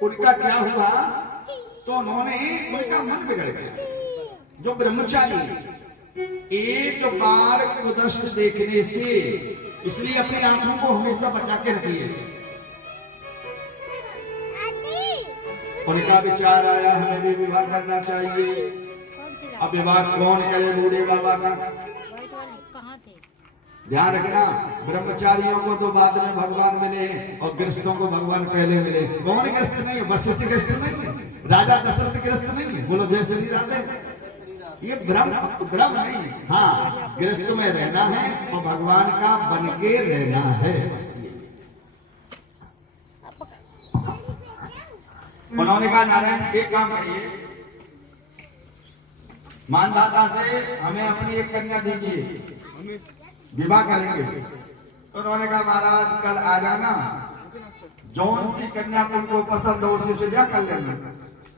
उनका क्या हुआ तो उन्होंने उनका मन बिगड़ गया। जो ब्रह्मचारी एक बार कुदस्त देखने से, इसलिए अपनी आंखों को हमेशा बचा के रखिए। उनका विचार आया हमें भी विवाह करना चाहिए। अब विवाह कौन करे बूढ़े बाबा का? ध्यान रखना, ब्रह्मचारियों को तो बाद में भगवान मिले और गृहस्थों को भगवान पहले मिले। कौन गृहस्थ नहीं है? वशिष्ठ गृहस्थ नहीं है, राजा दशरथ गृहस्थ नहीं है। बोलो जय श्री राधे। ये ब्रह्म नहीं, हाँ गृहस्थ में रहना है और भगवान का बन के रहना है। उन्होंने कहा नारायण एक काम करिए, मानदाता से हमें अपनी एक कन्या दीजिए, विवाह करेंगे। तो उन्होंने कहा महाराज कल आ जाना, जौन सी कन्या तुमको पसंद हो उसी से ब्याह कर लेना।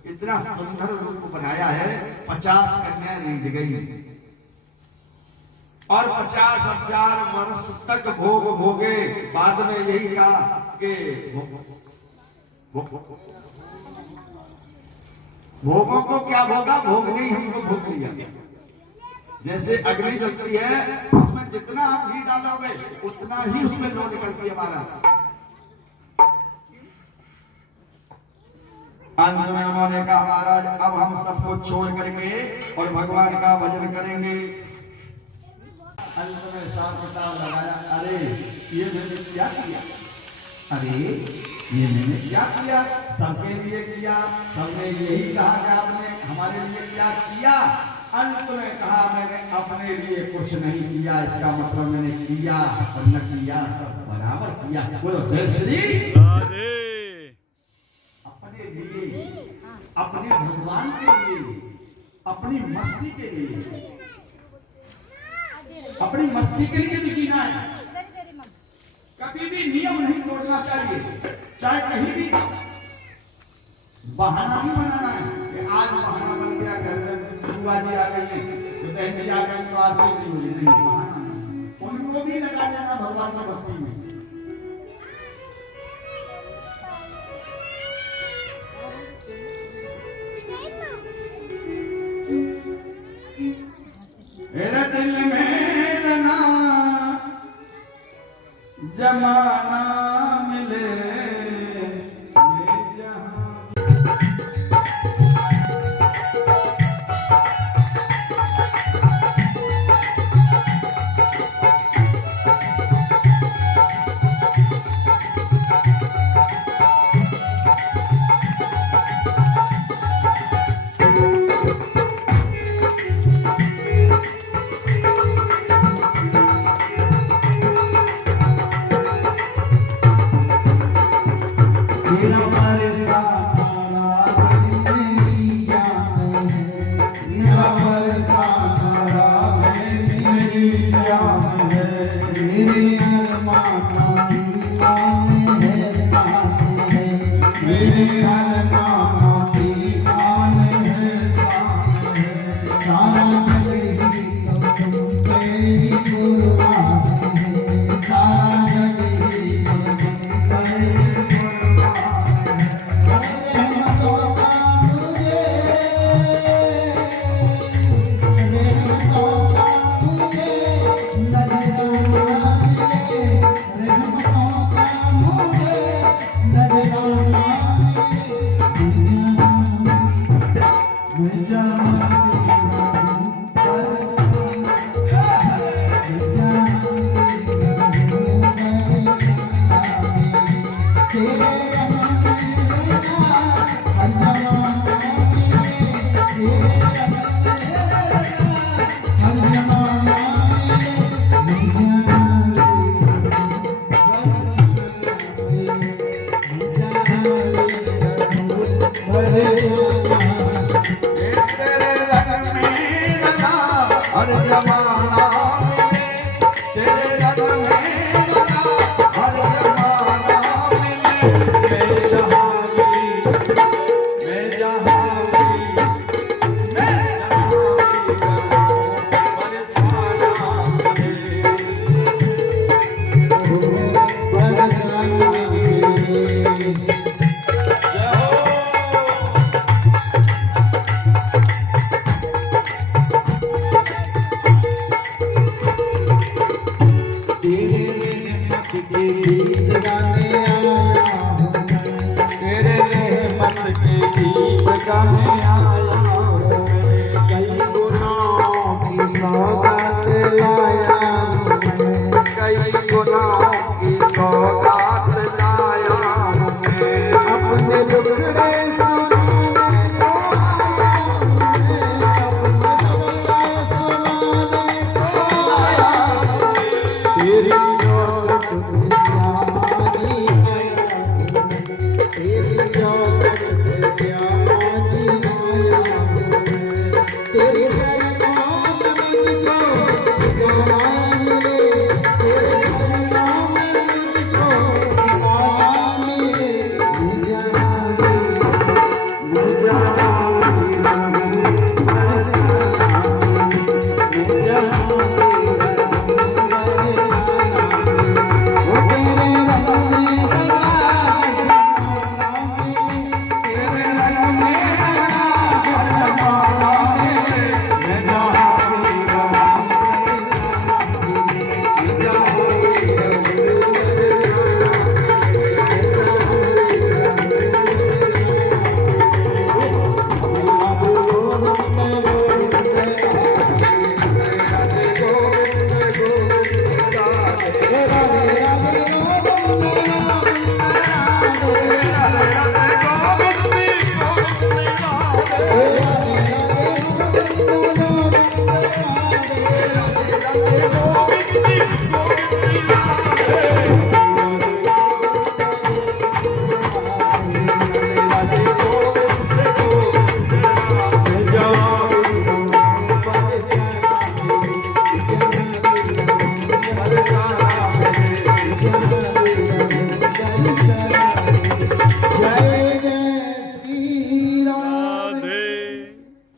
इतना सुंदर रूप बनाया है, 50 कन्या रीझ गई और 50,000 वर्ष तक भोग भोगे। बाद में यही कहा कि भोगों को क्या भोगा, भोग नहीं हमको भोग लिया। जैसे अग्नि जलती है, उसमें जितना आप घी डालोगे उतना ही उसमें लो निकलती है महाराज। अंत में उन्होंने कहा महाराज अब हम सब कुछ छोड़ करके और भगवान का भजन करेंगे। अंत में हिसाब किताब लगाया, अरे ये मैंने क्या किया, अरे ये मैंने क्या किया, सबके लिए किया, सबने यही कहा कि आपने हमारे लिए क्या किया। अंत में कहा मैंने अपने लिए कुछ नहीं किया, इसका मतलब मैंने किया और न किया सब बराबर किया। बोलो जय श्री राधे। अपने लिए, अपने भगवान के लिए, अपनी मस्ती के लिए, अपनी मस्ती के लिए भी जीना है। कभी भी नियम नहीं तोड़ना चाहिए, चाहे कहीं भी बहाना नहीं बनाना है कि आज बहाना बन गया, घर में बुआ जी आ गई, बहन जी आ गई तो आरती नहीं हुई, नहीं बहाना नहीं। उनको भी लगा देना भगवान की भक्ति में। मेरे दिल में रना जमाना मिले तेरे रंग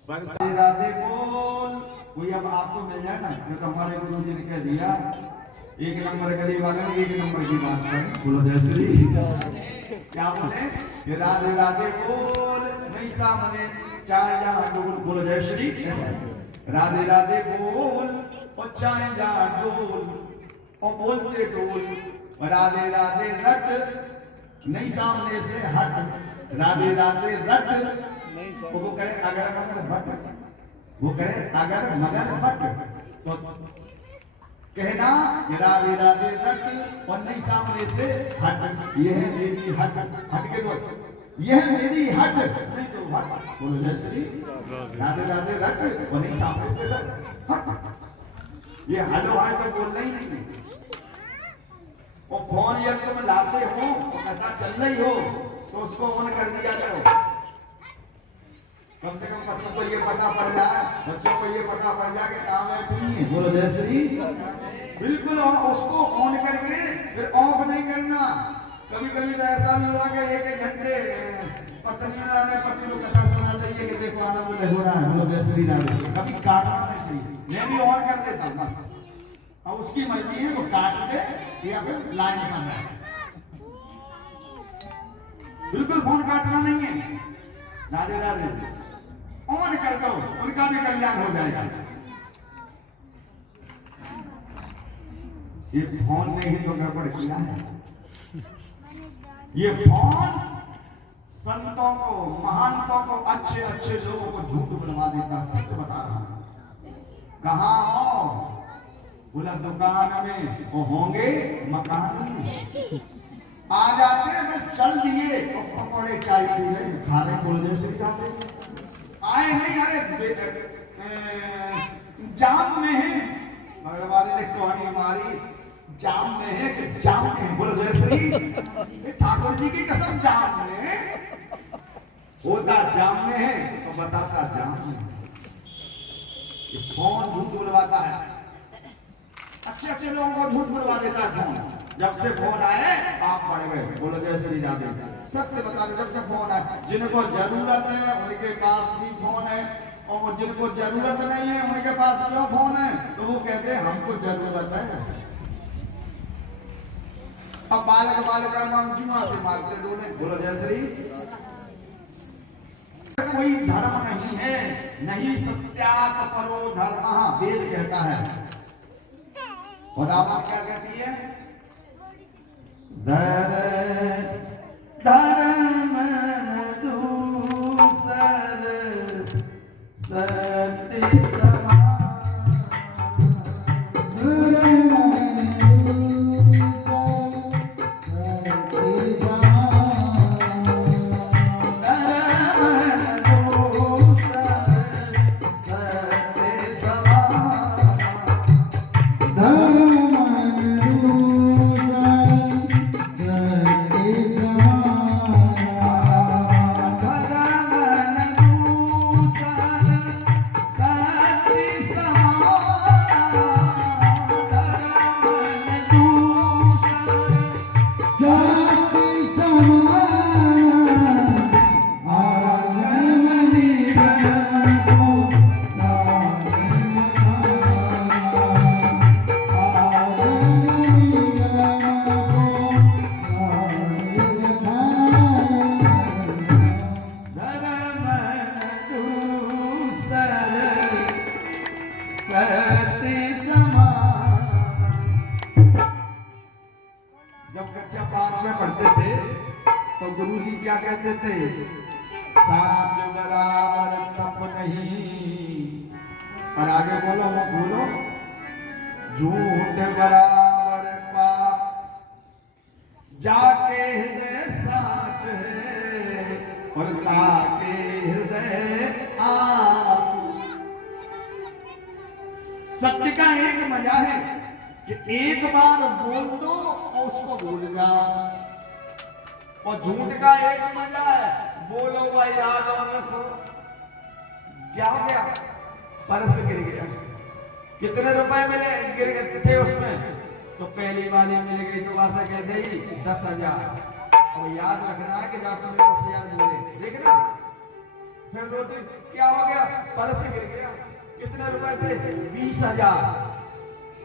राधे राधे बोल। कोई अब आपको मिल जाए ना, जो तो हमारे गुरु जी ने कह दिया, एक नंबर गरीब वाले एक नंबर की बात करें, बोलो जय श्री। क्या बोले कि राधे राधे बोल, नहीं सामने चाहे जहां डोल, बोलो जय श्री। राधे राधे बोल और चाहे जहां डोल, और बोलते डोल। राधे राधे रट, नहीं सामने से हट। राधे राधे रट, वो करे अगर मगर बट, वो करे अगर मगर बट, तो कहना कि राधे राधे रट और नहीं सामने से हट। ये है मेरी हट, हट के बोल, ये है मेरी हट, नहीं तो हट। बोलो जय श्री। राधे राधे रट और नहीं सामने से हट। ये हलो हाय तो बोलना ही नहीं। वो फोन या तुम लाते हो, पता चल रही हो, तो उसको ऑन कर दिया करो। कम से कम बच्चों को ये पता पड़ जाए, बच्चों को ये पता पड़ जाए कि काम है नहीं। बोलो जय श्री। बिल्कुल, और उसको ऑन करके फिर ऑफ नहीं करना। कभी कभी तो ऐसा भी हुआ कि एक घंटे पत्नियों ने पति को कथा सुना चाहिए कि देखो आनंद हो रहा है। बोलो जय श्री राम। कभी काटना नहीं चाहिए, मैं भी ऑन कर देता हूँ बस। अब उसकी मर्जी है, वो काट दे या फिर लाइन बन रहा है। बिल्कुल फोन काटना नहीं है। राधे राधे ऑन कर दो, उनका भी कल्याण हो जाएगा। ये फोन ने ही तो गड़बड़ किया है। ये फोन संतों को, महानतों को, अच्छे अच्छे लोगों को झूठ बनवा देता। सच बता रहा हूं। कहां हो? बोला दुकान में, वो होंगे मकान में। आ जाते हैं तो चल दिए, पकौड़े चाय पी रहे, खा रहे, बोल जैसे जाते आए नहीं। अरे जाम में है, मगर वाले ने कहानी हमारी जाम में है कि जाम में है। बोलो जय श्री। ठाकुर जी की कसम, जाम में होता, जाम में है तो बताता जाम में। ये फोन झूठ बुलवाता है, अच्छे अच्छे लोगों को झूठ बुलवा देता है फोन। जब से फोन आए आप पड़ गए। बोलो जय श्री राधे। सबसे बता दो, जब से फोन आए, जिनको जरूरत है उनके पास भी फोन है, और जिनको जरूरत नहीं है उनके पास जो फोन है तो वो कहते हैं हमको जरूरत है। अब बालक बालिका नाम जुआ से मारते डोले। बोलो जय श्री। कोई धर्म नहीं है, नहीं सत्यात परो धर्म, वेद कहता है। और रामा क्या कहती है? धर्म दूसर सत्य समान। जब कक्षा 5 में पढ़ते थे तो गुरुजी क्या कहते थे? साच बराबर तप नहीं, और आगे बोलो वो बोलो, झूठ बराबर पाप, जाके हृदय साच है और ताके हृदय आप। सत्य का एक मजा है कि एक बार बोल दो और उसको भूल जा, और झूठ का एक मजा है बोलो वह याद और रखो। क्या हो गया? पर्स गिर गया, कितने रुपए मिले गिर गए थे उसमें? तो पहली वाली मिल गई तो वहां से कह गई 10,000। और याद रखना है कि जहां से 10,000 बोले, देखना फिर रोती क्या हो गया? पर्स गिर गया। कितने रुपए थे? 20,000।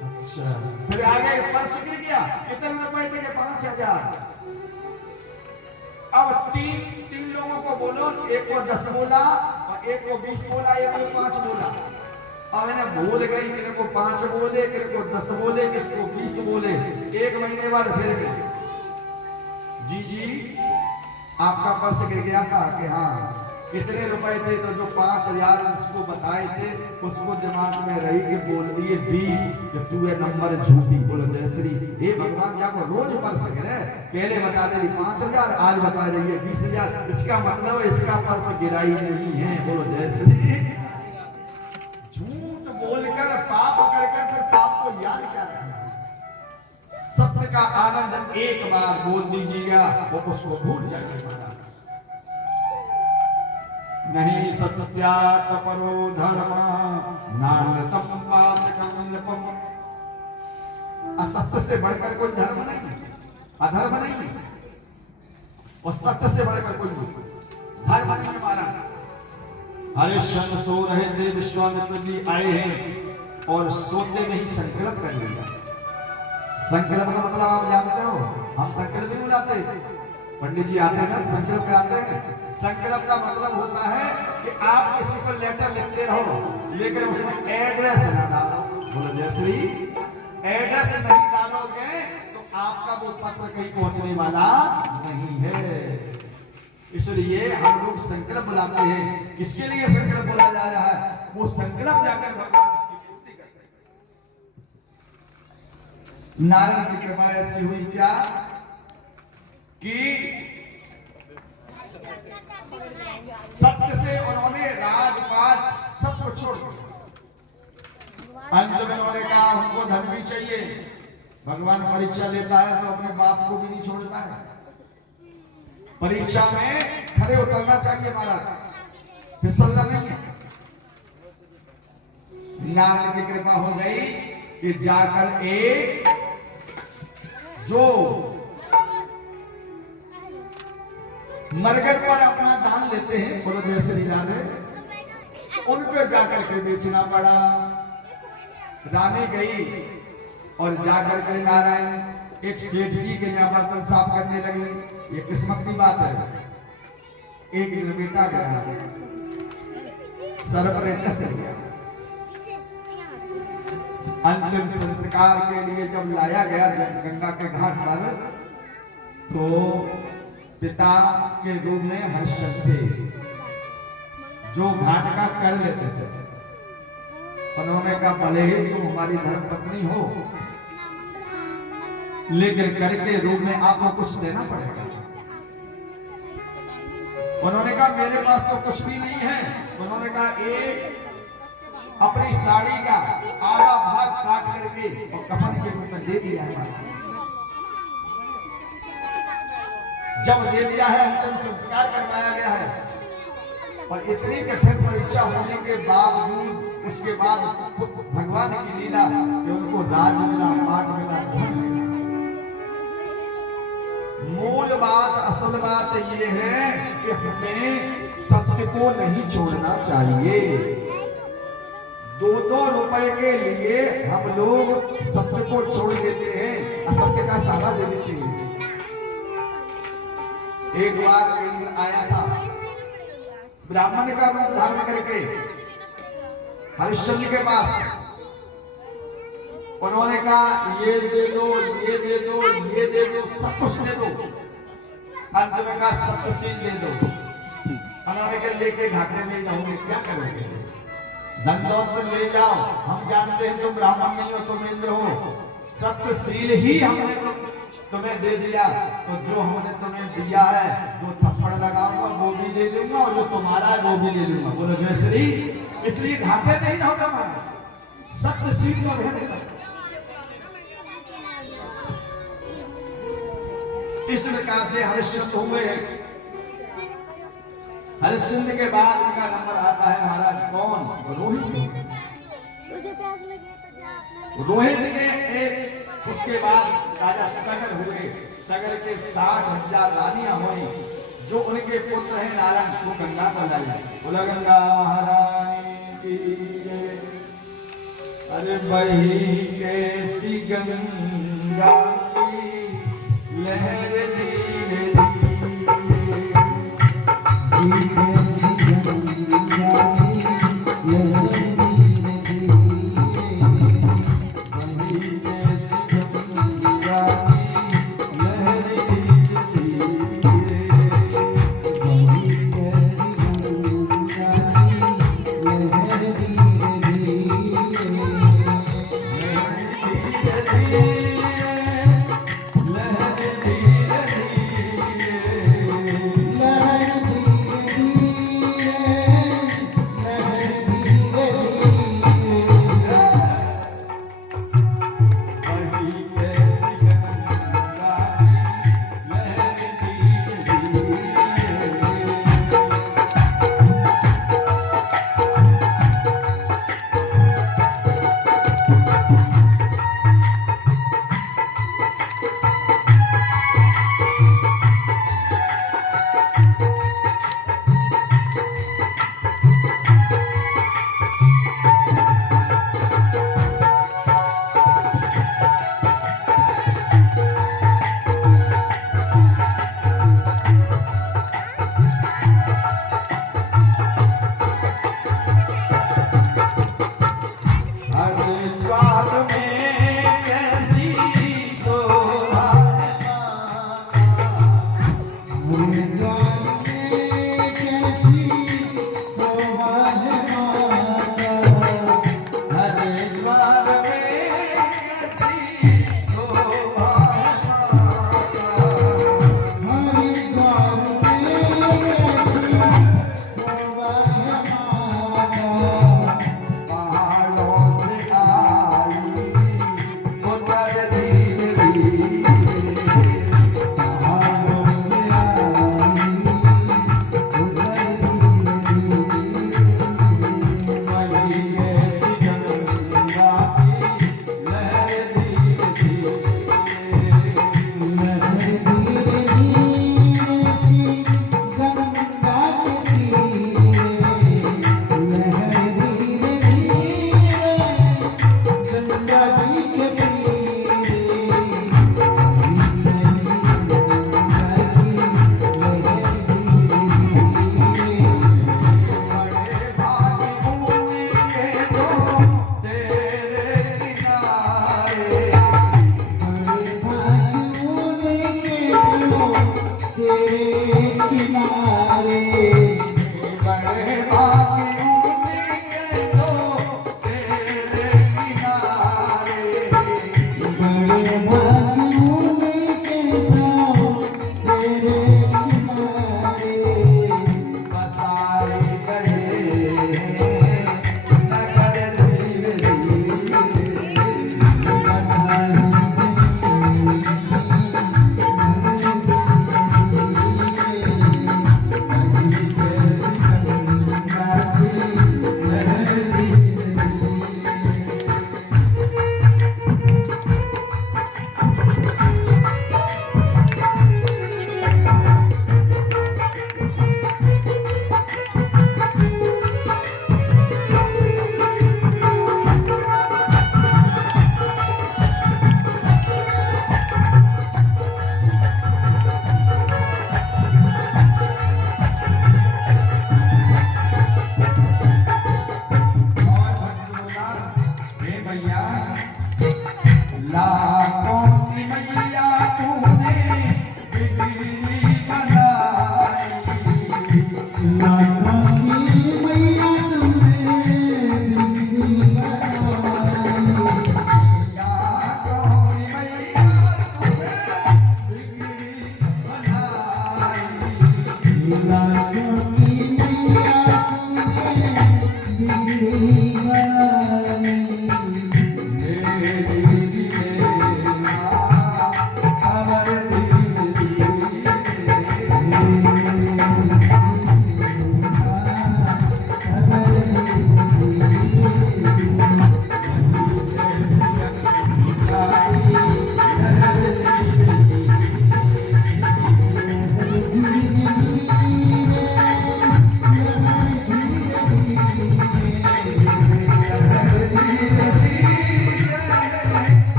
अच्छा, फिर आगे पर्स गिर गया, कितने रुपए थे? 5,000। अब तीन लोगों को बोलो, एक को 10 बोला और एक को 20 बोला, एक को 5 बोला। अब इन्हें भूल गई, किसी को 5 बोले, किसी को 10 बोले, किसी को 20 बोले। 1 महीने बाद फिर गए, जी आपका पर्स गिर गया था कि हाँ, कितने रुपए थे? तो जो 5,000 उसको बताए थे, उसको दिमाग में रही कि बोल दिए 20, कि तू ये नंबर झूठी। बोलो जय श्री। हे भगवान, क्या को रोज पर्स गिरे? पहले बता दे 5,000, आज बता रही है 20,000। इसका मतलब इसका पर्स गिरा ही नहीं है। बोलो जय श्री। झूठ बोलकर पाप करके फिर पाप को याद क्या रखना? सत्य का आनंद एक बार बोल दीजिएगा, वो उसको भूल जाइए महाराज। नहीं सत्यात परो धर्म नानृतम पातकम नृपम। असत्य से बढ़कर कोई धर्म नहीं, अधर्म नहीं, और सत्य से बढ़कर कोई धर्म नहीं। हमारा हरिश्चंद्र सो रहे थे, विश्वामित्र जी आए हैं और सोते नहीं संकल्प कर लिया। संकल्प का मतलब आप जानते हो, हम संकल्प नहीं बुलाते, पंडित जी आते हैं संकल्प कराते हैं। संकल्प का मतलब होता है कि आप किसी को लेटर लिखते रहो, लेकिन उसमें एड्रेस ना डालो। बोलो जय श्री। एड्रेस नहीं डालोगे तो आपका वो पत्र कहीं पहुंचने वाला नहीं है। इसलिए हम लोग संकल्प बुलाते हैं। किसके लिए संकल्प बोला जा रहा है? वो संकल्प जाकर भगवान उसकी पूर्ति करते हैं। नारायण की कृपा ऐसी हुई क्या कि सत्य से उन्होंने राजपाट सब कुछ छोड़ दिया। अंत में उन्होंने कहा हमको धन भी चाहिए। भगवान परीक्षा लेता है तो अपने बाप को भी नहीं छोड़ता है। परीक्षा में खड़े उतरना चाहिए महाराज, फिसलना नहीं है। नारायण की कृपा हो गई कि जाकर एक जो मरगर पर अपना दान लेते हैं, बोलो जय श्री राधे, उनको जाकर के बेचना पड़ा। रानी गई और जाकर के नारायण एक सेठ जी के यहाँ बर्तन साफ करने लगे। ये किस्मत की बात है। एक दिन बेटा गया, सर पर टस गया। अंतिम संस्कार के लिए जब लाया गया गंगा के घाट पर, तो पिता के रूप में हरिश्चंद्र थे, जो घाट का कर लेते थे। उन्होंने कहा भले ही तुम हमारी धर्म पत्नी हो, लेकिन कर के रूप में आपको कुछ देना पड़ेगा। उन्होंने कहा मेरे पास तो कुछ भी नहीं है। उन्होंने कहा एक अपनी साड़ी का आधा भाग काट करके और कफन के रूप में दे दिया है। जब दे दिया है, अंतिम संस्कार करवाया गया है, और इतनी कठिन परीक्षा होने के बावजूद उसके बाद भगवान की लीला कि उनको राज मिला, पाठ मिला, धन मिला। मूल बात, असल बात ये है कि हमें सत्य को नहीं छोड़ना चाहिए। 2-2 रुपए के लिए हम लोग सत्य को छोड़ देते हैं, असत्य का सहारा दे देते हैं। एक बार इंद्र आया था ब्राह्मण का रूप धारण करके हरिश्चंद्र के पास। उन्होंने कहा ये दे दो, ये दे दो, ये दे दो, सब कुछ दे दो। अंत में कहा सत्यशील दे दो। उन्होंने कहा लेके घाटे में जाऊंगे, क्या करोगे? धन दौलत ले जाओ, हम जानते हैं तुम ब्राह्मण नहीं हो, तुम इंद्र हो। सत्यशील ही हमने तुम्हें दे दिया, तो जो हमने तुम्हें दिया है, जो थप्पड़ लगाऊंगा वो भी ले लूंगा, और जो तुम्हारा है वो भी ले लूंगा। बोलो जय श्री। इसलिए घाटे नहीं होगा हमारा, सत्यशील को रहने दो। इस प्रकार से हरिश्चंद्र हुए। हरिश्चंद्र के बाद उनका नंबर आता है महाराज कौन? रोहित। रोहित के एक उसके बाद राजा सगर हुए। सगर के 60,000 रानियां हुई। जो उनके पुत्र हैं नारायण, वो गंगा पर लाई। बोला गंगा महारानी वही कैसी गंगा की लहर धीरे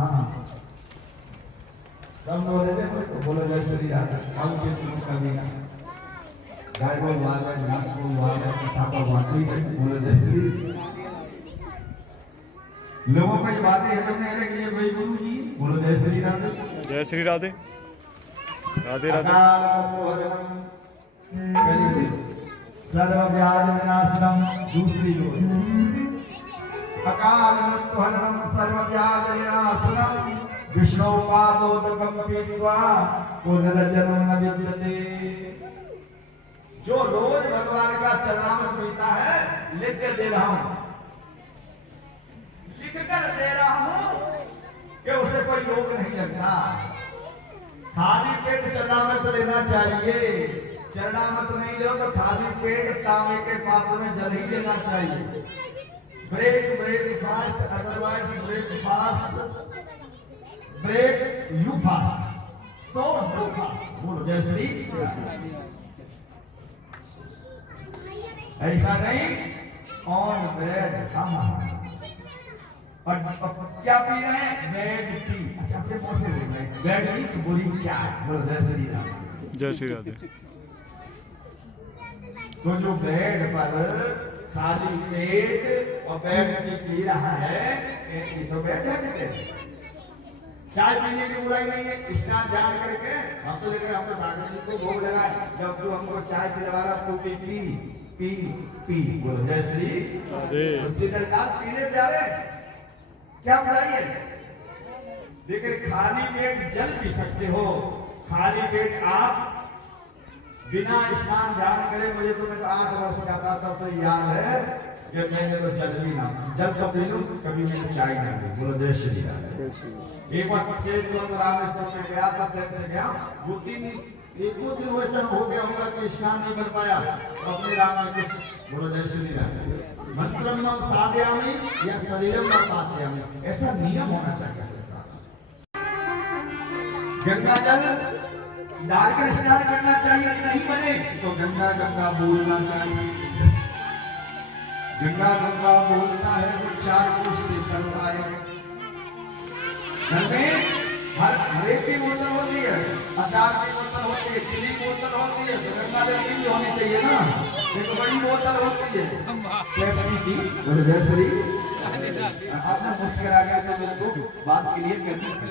हाँ सब बोले थे तो बोलो जय श्री राधे कौन से शुरू कर दिया गाय को वाला घास को वाला छापा वाची बोलो जय श्री लोगों को ये बातें है तुमने अलग लिए भाई गुरु जी बोलो जय श्री राधे जय श्री राधे राधे राधे सर्वव्याध विनाशनम दूसरी अकाल मृत्युहरणम सर्वव्याध विनाशनम विष्णु पादोदकम पीत्वा पुनर्जन्म न विद्यते। जो रोज भगवान का चरणामृत पीता है लिख के दे रहा हूं, लिख कर दे रहा हूं कि उसे कोई रोग नहीं लगता। खाली पेट चरणामृत लेना चाहिए, चरणामृत नहीं लो तो खाली पेट तांबे के पात्र में जल ही लेना चाहिए। Break otherwise break you fast so no fast. बोलो जय श्री ऐसा नहीं ऑन ब्रेड और क्या पी रहे हैं ब्रेड टी। अच्छा अपने कौन से बोल रहे हैं ब्रेड टी से बोली चाय। बोलो जय श्री राधे जय श्री राधे। तो जो ब्रेड पर खाली पेट और ब्रेड टी पी रहा है ये तो ब्रेड है। चाय पीने की बुराई नहीं है, स्नान जान करके हम तो लेकर हमको ठाकुर जी को भोग लगाए। जब तू हमको चाय पिलवा रहा तू पी पी पी पी। बोलो जय श्री राधे। पीने जा रहे क्या बुराई है? लेकिन खाली पेट जल पी सकते हो। खाली पेट आप बिना स्नान ध्यान करे, मुझे तो मैं 8 वर्ष का था तब से याद है कि मैंने तो जल भी ना जल तो पी लूं कभी मैंने चाय ना पी। बोलो जय श्री राधे। एक बार शेष रामेश्वर में गया था, ट्रेन से गया, 2-3 दिन वैसा हो गया होगा कि स्नान नहीं कर पाया अपने राम में कुछ। बोलो जय श्री राधे। मंत्रम न साध्यामि या शरीरम न साध्यामि, ऐसा नियम होना चाहिए। गंगा जल डालकर स्नान करना चाहिए, नहीं बने तो गंगा गंगा बोलना चाहिए। गंगा गंगा बोलता है तो 4 कोस से चलता है। घर में हर एक की बोतल होती है, अचार की बोतल होती है, चीनी की बोतल होती है, तो गंगा जल की भी होनी चाहिए ना। एक बड़ी बोतल होती है जय श्री। आपने मुस्कुरा गया तो मेरे को बात क्लियर करनी है,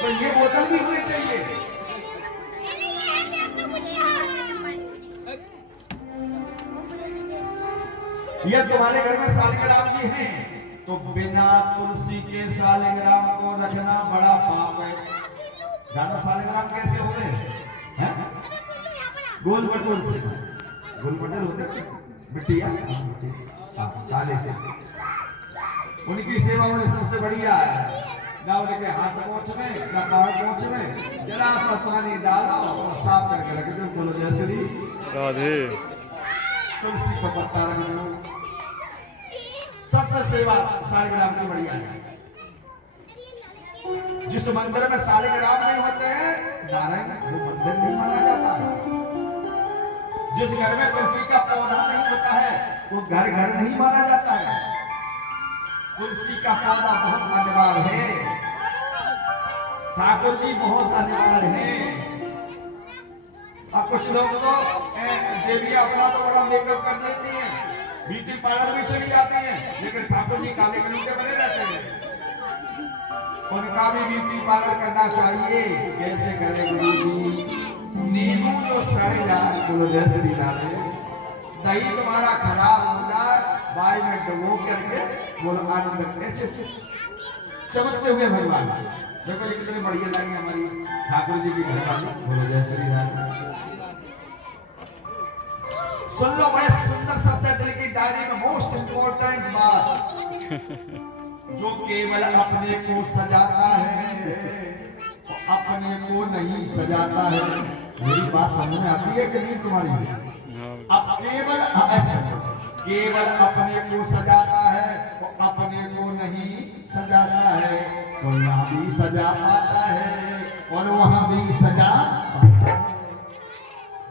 तो ये बोतल भी होनी चाहिए। ये तुम्हारे घर में सालिग्राम जी हैं तो बिना तुलसी के सालिग्राम को रखना बड़ा पाप है। जानो सालिग्राम कैसे होते हैं? गोल बटोल से, गोल बटोल होते मिट्टिया काले से, उनकी सेवा में सबसे बढ़िया है। ना उनके हाथ पहुंच में ना पाँव पहुंच में जरा सा पानी डालो और साफ करके रख दो। बोलो जय श्री राधे। तुलसी का पत्ता रख दो, सबसे सेवा सालिग्राम की बढ़िया है। जिस मंदिर में सालिग्राम नहीं होते हैं नारायण वो मंदिर नहीं माना जाता है। जिस घर में तुलसी का पौधा नहीं होता है वो घर घर नहीं माना जाता है। तुलसी का पौधा बहुत अनिवार्य है, ठाकुर जी बहुत अनिवार्य है। और कुछ लोग तो देवी अपना तो बड़ा मेकअप कर देती हैं, ब्यूटी पार्लर में चली जाती हैं, लेकिन ठाकुर जी काले कलर के बने रहते हैं। उनका भी ब्यूटी पार्लर करना चाहिए। कैसे करें गुरु जी? नींबू जो सड़े जाए, बोलो जय श्री राधे। दही तुम्हारा खराब हो जाए, बाई में डुबो करके बोलो आनंद चमकते हुए भगवान। देखो ये कितने बढ़िया लगे हमारी ठाकुर जी की घर वाली। बोलो जय श्री राधे। सुन लो बड़े सुंदर सबसे दिल की डायरी में मोस्ट इंपोर्टेंट बात, जो केवल अपने को सजाता है अपने को नहीं सजाता है। मेरी बात समझ में आती है कि नहीं तुम्हारी? अब केवल अपने को सजाता है वो अपने को नहीं सजाता है, तो यहाँ भी सजा पाता है और वहां भी सजा पाता है।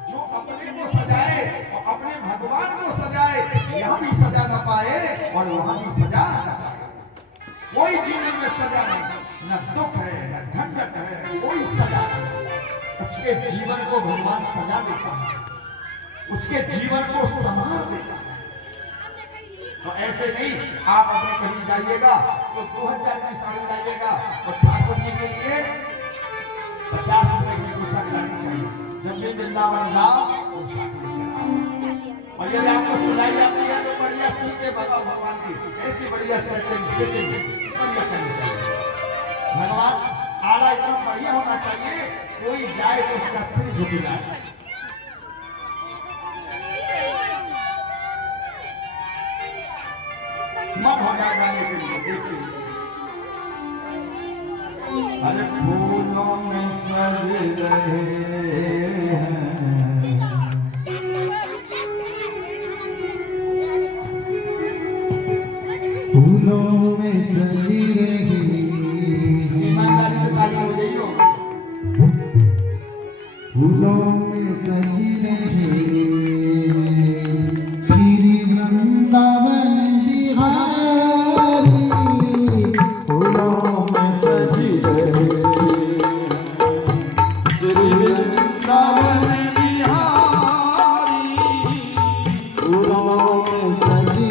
जो अपने को सजाए और अपने भगवान को सजाए, यहाँ भी सजा न पाए और वहां भी सजा न पाए। कोई जीवन में सजा नहीं, न दुख है न झंझट है, कोई सजा नहीं। उसके जीवन को भगवान सजा देता है, उसके जीवन को संभाल देता है। तो ऐसे नहीं आप अपने कहीं जाइएगा तो 2000 की साड़ी लाइएगा और ठाकुर जी के लिए 50 रुपए की पोशाक लानी चाहिए। जब भी वृंदावन जाओ और यदि आपको सुनाई जाती है तो बढ़िया सीख के बताओ भगवान की ऐसी बढ़िया सेटिंग बढ़िया करनी चाहिए। भगवान आला एकदम बढ़िया होना चाहिए, कोई जाए तो उसका सिर झुक जाए। मन हो जाने के लिए देखिए, अरे फूलों में सज रहे हैं, फूलों में सजी रही, ईमानदारी से ताली हो गई हो, फूलों में सजी रही श्री वृंदावन बिहारी, फूलों में सजी रही श्री वृंदावन बिहारी, फूलों में सजी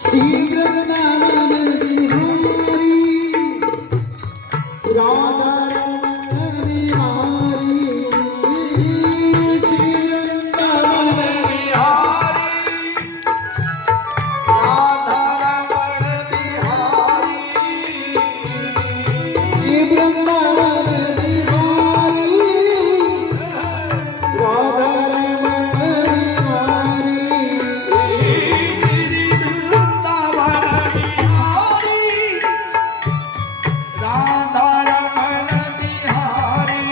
श्री वृंदावन बिहारी, राधा रमण बिहारी, श्री वृंदावन बिहारी, राधा रमण बिहारी, श्री वृंदावन बिहारी, राधा रमण बिहारी,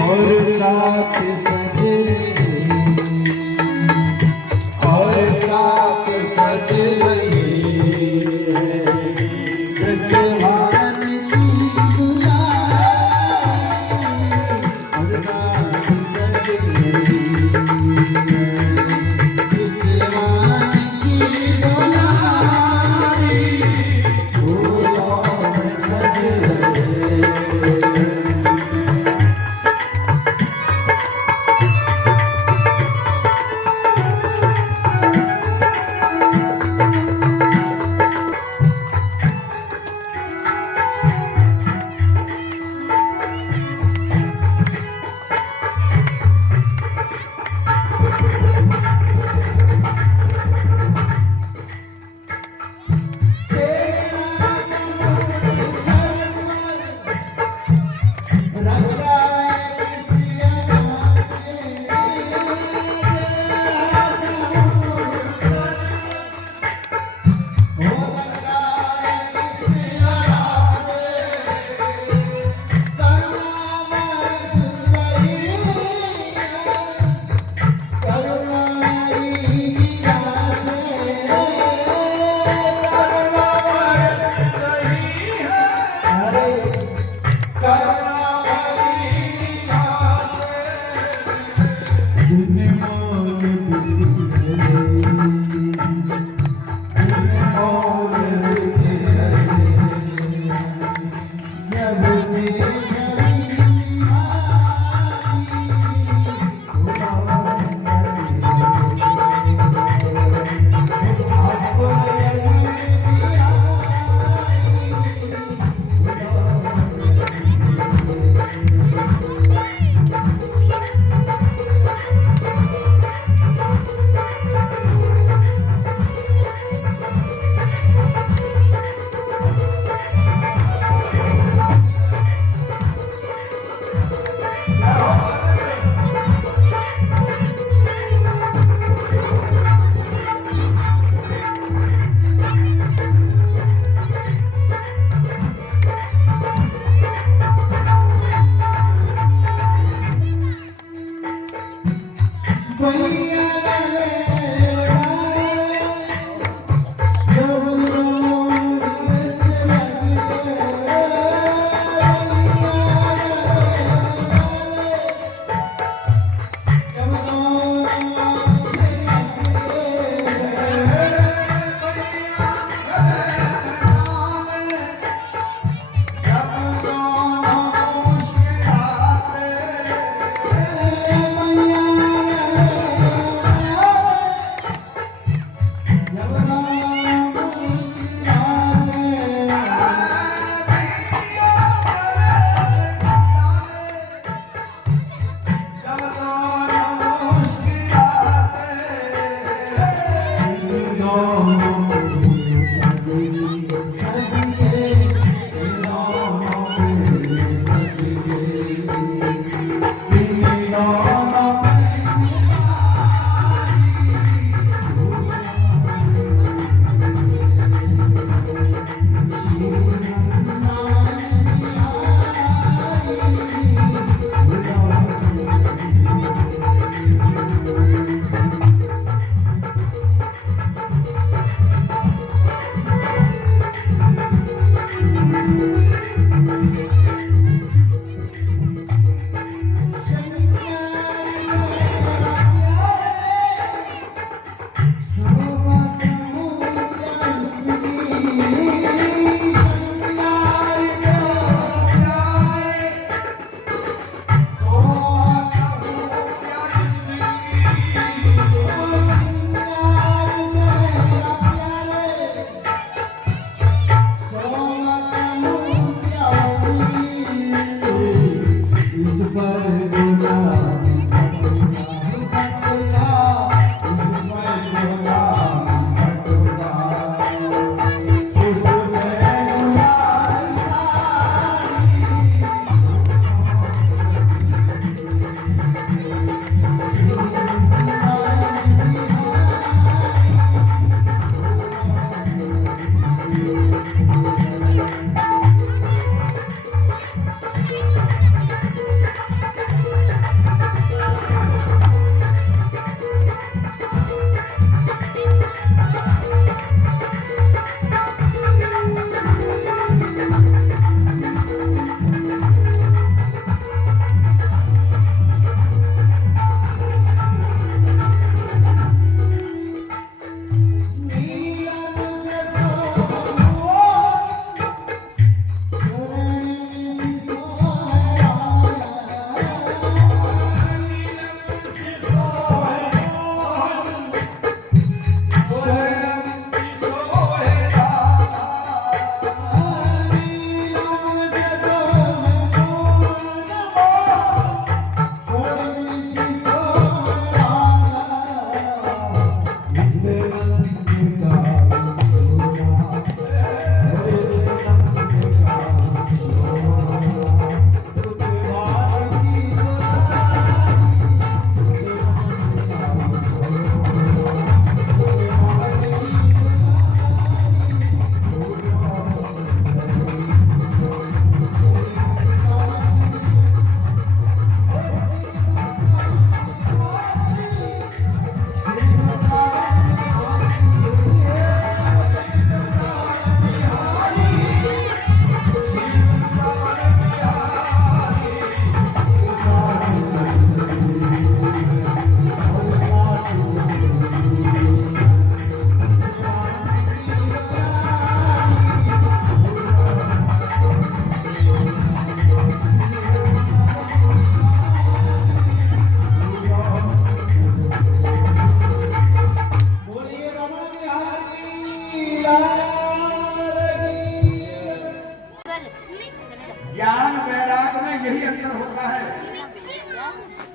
और साथ सजे और साथ सज रही है कृष्ण की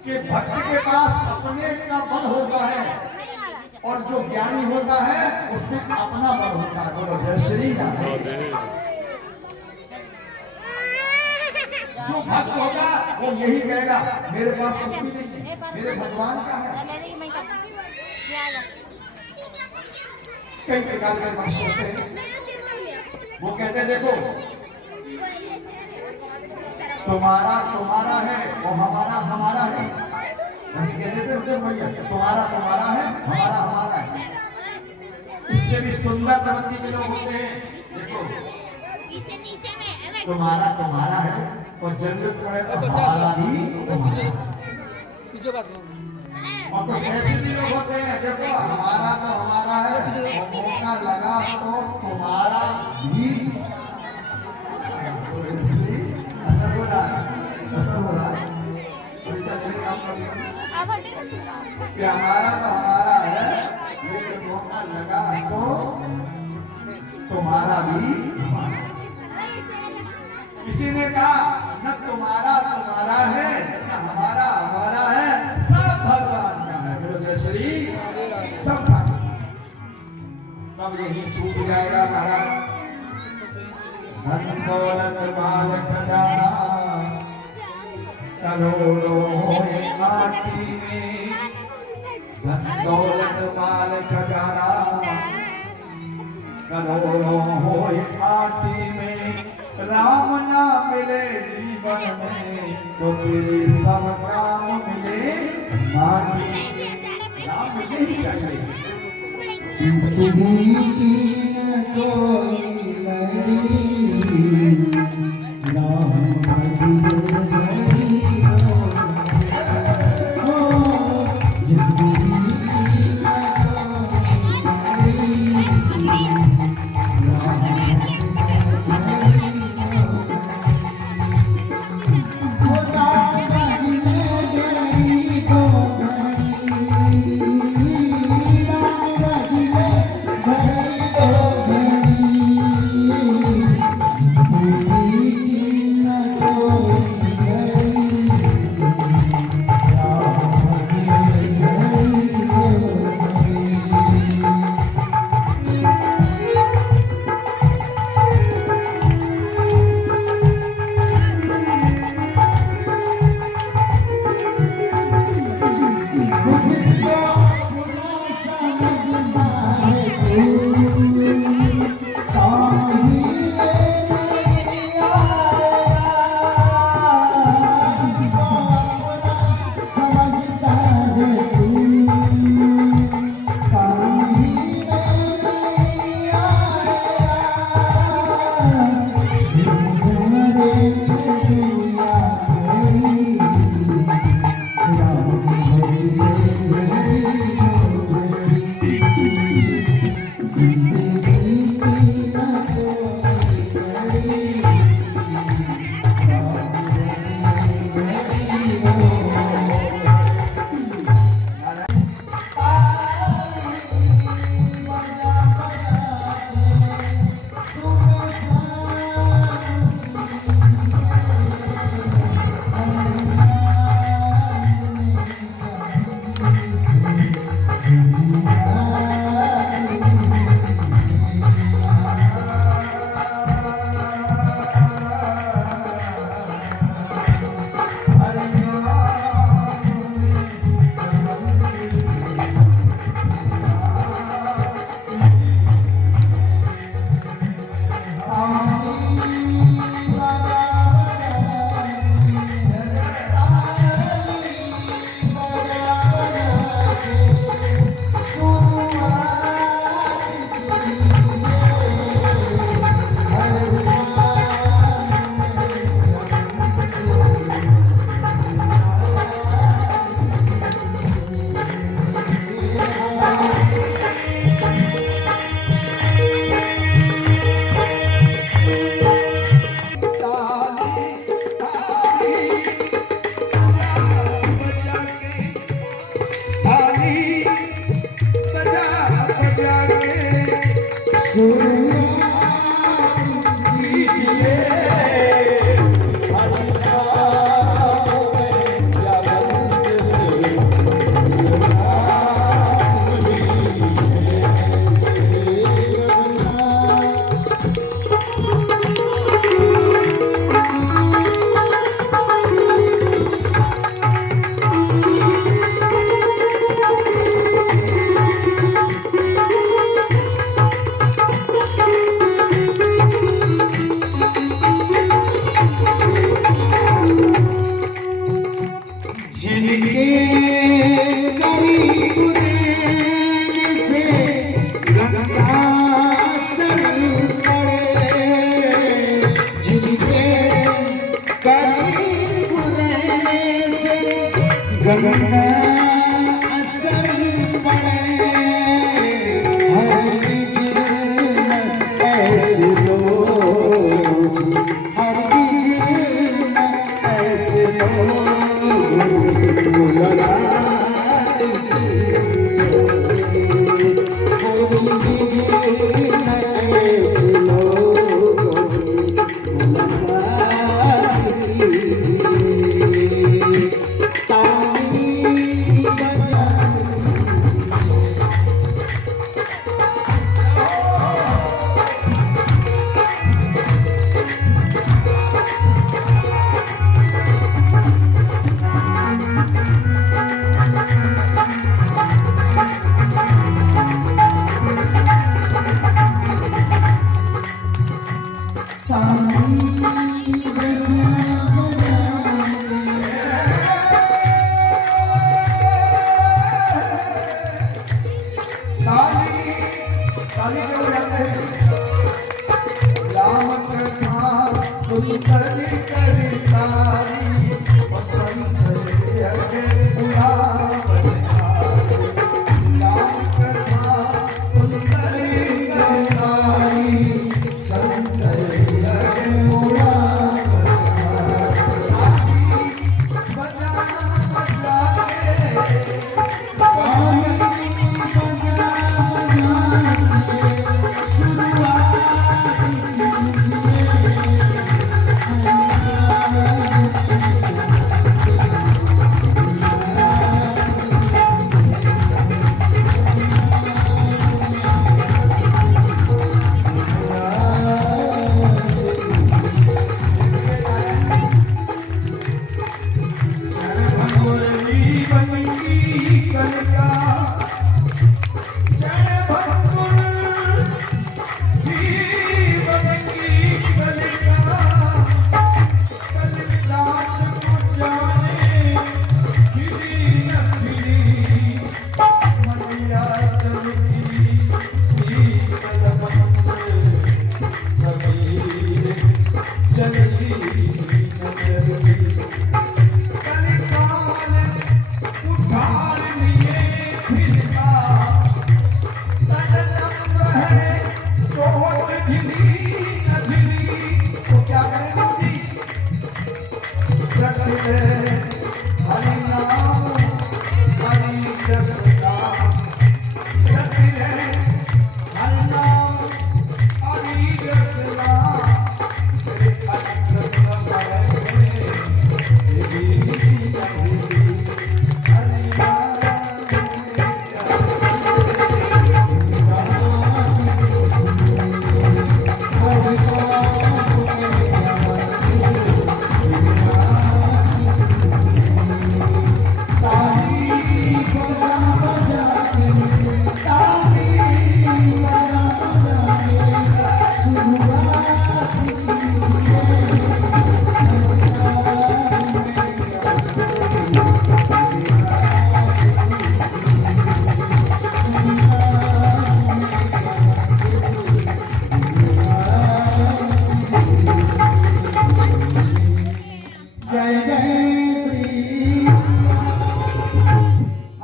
कि भक्त के पास अपने का बल होता है और जो ज्ञानी होता है उसमें अपना बल होता है। बोलो जय श्री राम। जो भक्त होगा वो यही कहेगा मेरे पास कुछ भी नहीं है, मेरे भगवान का है। कई प्रकार के मनुष्य होते हैं, वो कहते हैं देखो तुम्हारा तुम्हारा है और हमारा हमारा है। कहते थे भैया तुम्हारा तुम्हारा है हमारा हमारा है। इससे भी सुंदर प्रवृत्ति के लोग होते हैं, देखो तुम्हारा तुम्हारा है और जरूरत पड़े तो हमारा भी पीछे बात और कुछ ऐसे भी लोग होते हैं देखो हमारा तो हमारा है और मौका लगा तो तुम्हारा भी असर हो रहा है, असर हो रहा है। कि हमारा तो हमारा है लेकिन मौका लगा तो तुम्हारा भी हमारा। किसी ने कहा न तुम्हारा तुम्हारा है न हमारा हमारा है, सब भगवान का है। बोलो जय श्री सब सब यही छूट जाएगा महाराज। धन दौलत माल खजाना करोड़ों होए माटी में, धन दौलत माल खजाना करोड़ों होए माटी में, राम ना मिले जीवन में तो तेरे सब काम मिले माटी में। राम मिले ही चाहिए।